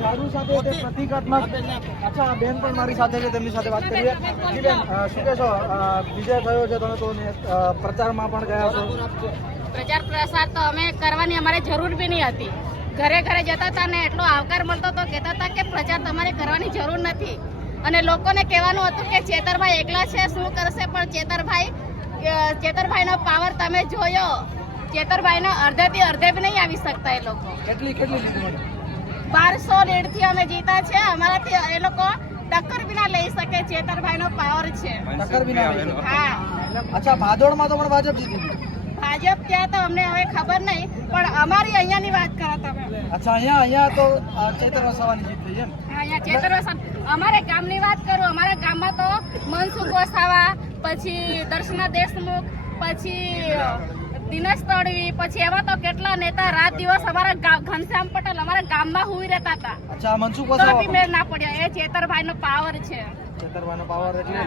ઝાડુ સાથે તે પ્રતિકાત્મક અચ્છા બેન પણ મારી સાથે છે, તેમની સાથે વાત કરીએ. જી બેન, શું કહેશો? વિજય થયો છે, તમે તો પ્રચારમાં પણ ગયા છો. પ્રચાર પ્રસાર તો અમે કરવાની અમારે જરૂર બી નહીં હતી. ઘરે ઘરે જતા હતા ને એટલો આવકાર મળતો તો કહેતા હતા કે પ્રચાર તમારે કરવાની જરૂર નથી. અને લોકોને કહેવાનું હતું કે ચેતરભાઈ એકલા છે, શું કરશે, પણ ચેતરભાઈનો પાવર તમે જોયો. ચેતરભાઈનો અડધેથી અડધે બી નહીં આવી શકતા એ લોકો. કેટલી લીધી? 1200 લીડથી અમે જીતા છે. અમારાથી એ લોકો ટક્કર બી ના લઈ શકે. ચેતરભાઈનો પાવર છે. ટક્કર બી ના લઈ શકે. હા. અચ્છા, ભાદોડમાં તો પણ ભાજપ જીતી. ભાજપ ત્યાં તો અમને હવે ખબર નહીં, પણ અમારી અહીંયાની વાત કરો તમે. અચ્છા, અહીંયા તો ચૈતર વસાવાની જીત થઈ એમ? અહીંયા ચેતર વસાવા. અમારે ગામની વાત કરું, અમારા ગામમાં તો મનસુખ વસાવા, પછી દર્શના દેશમુખ, પછી દિનેશ તડવી, પછી એવા તો કેટલા નેતા રાત દિવસ અમારા ઘનશ્યામ પટેલ અમારા ગામમાં હુઈ રહેતા હતા. અચ્છા, મનસુખ તો વસાવા બી મેળ ના પડ્યા. એ ચેતરભાઈનો પાવર છે. ચેતરભાઈનો પાવર એટલે